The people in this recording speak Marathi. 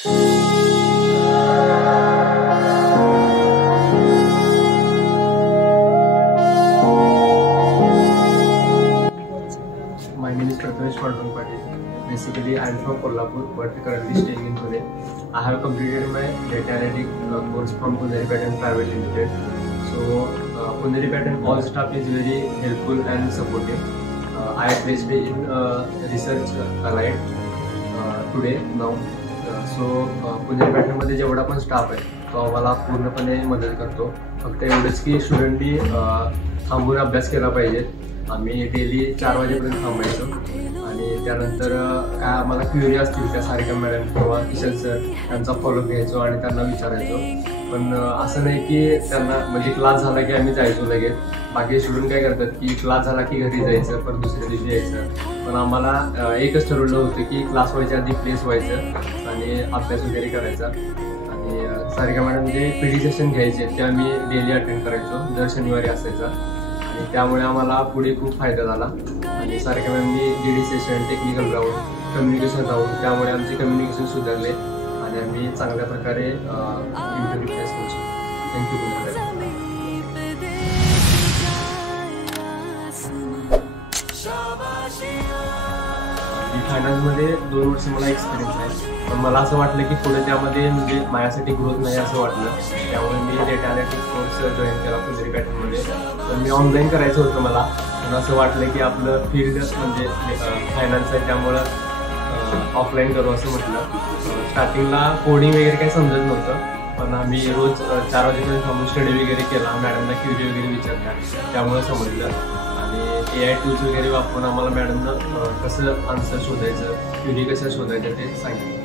My name is Prathamesh Pandurang Patil. Basically, I am from Kolhapur, but currently staying in Pune. I have completed my data analytics course from Puneri Pattern Private Limited. So, Puneri Pattern all staff is very helpful and supportive. I am based in research allied today now. So, Puneri Pattern मध्ये जेवढा पण स्टाफ आहे तो आम्हाला पूर्णपणे मदत करतो. फक्त एवढंच की स्टुडंटनी थांबून अभ्यास केला पाहिजे. आम्ही डेली 4 वाजेपर्यंत थांबायचो आणि त्यानंतर काय आम्हाला क्वेरी असतील त्या सारिका मॅडम किंवा किशन सर यांचा फॉलो घ्यायचो आणि त्यांना विचारायचो. पण असं नाही की त्यांना म्हणजे क्लास झाला की आम्ही जायचो लगेच. बाकी स्टुडंट काय करतात की क्लास झाला की घरी जायचं पण दुसऱ्या दिवशी यायचं. पण आम्हाला एकच ठरवलं होतं की क्लास व्हायच्या आधी प्लेस व्हायचं आणि अभ्यास वगैरे करायचा. आणि सारिका मॅडम जे पीडी सेशन घ्यायचे ते आम्ही डेली अटेंड करायचो. दर शनिवारी असायचा. त्यामुळे आम्हाला पुढे खूप फायदा झाला. आणि सारिका मॅमनी GD session, technical round, communication round त्यामुळे आमचे कम्युनिकेशन सुधारले आणि आम्ही चांगल्या प्रकारे इंटरव्ह्यू फेस करू शकतो. थँक्यू. फायनान्समध्ये 2 वर्ष मला एक्सपिरियन्स आहे. पण मला असं वाटलं की पुढे त्यामध्ये म्हणजे माझ्यासाठी ग्रोथ नाही असं वाटलं. त्यामुळे मी डेटा अनालिटिक्स कोर्स जॉईन केला पुणेरी पॅटर्नमध्ये. तर मी ऑनलाईन करायचं होतं मला. पण असं वाटलं की आपलं फील्ड म्हणजे फायनान्स आहे त्यामुळं ऑफलाईन करू असं म्हटलं. स्टार्टिंगला कोडिंग वगैरे काही समजत नव्हतं. पण आम्ही रोज 4 वाजेपर्यंत थांबून स्टडी वगैरे केला. मॅडमला क्वेरी वगैरे विचारल्या त्यामुळे समजलं. आणि AI टूल्स वगैरे वापरून आम्हाला मॅडमनं कसं आन्सर शोधायचं, क्वेरी कसं शोधायचं ते सांगितलं.